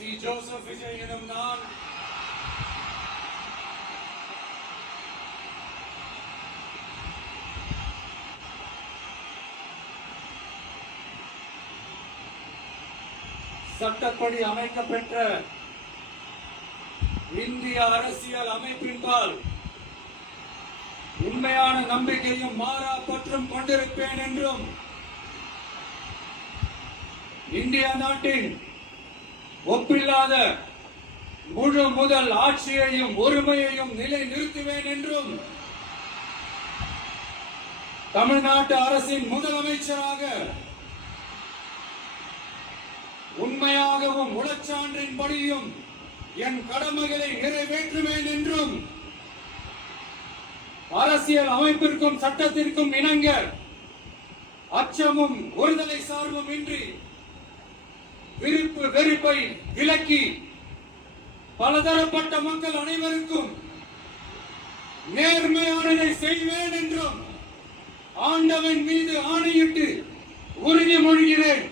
C Joseph Vijay எனும் நான் சட்டப்படி அமைக்கப்பெற்ற இந்திய அரசியல் அமைப்பின்பால் உண்மையான நம்பிக்கையும் மாறா பற்றும் கொண்டிருப்பேன் என்றும் இந்திய நாட்டின் ஒப்பில்லாத முழு முதல் ஆட்சியையும் ஒருமையையும் நிலை நிறுத்துவேன் என்றும் தமிழ்நாட்டு அரசின் முதலமைச்சராக உண்மையாகவும் உளச்சான்றின்படியும் என் கடமைகளை நிறைவேற்றுவேன் என்றும் அரசியல் அமைப்பிற்கும் சட்டத்திற்கும் இணங்க அச்சமும் ஒருதலை சார்பும் இன்றி விருப்பு வெறுப்பை விலக்கி பலதரப்பட்ட மக்கள் அனைவருக்கும் நேர்மையானதை செய்வேன் என்றும் ஆண்டவன் மீது ஆணையிட்டு உறுதிமொழிகிறேன்.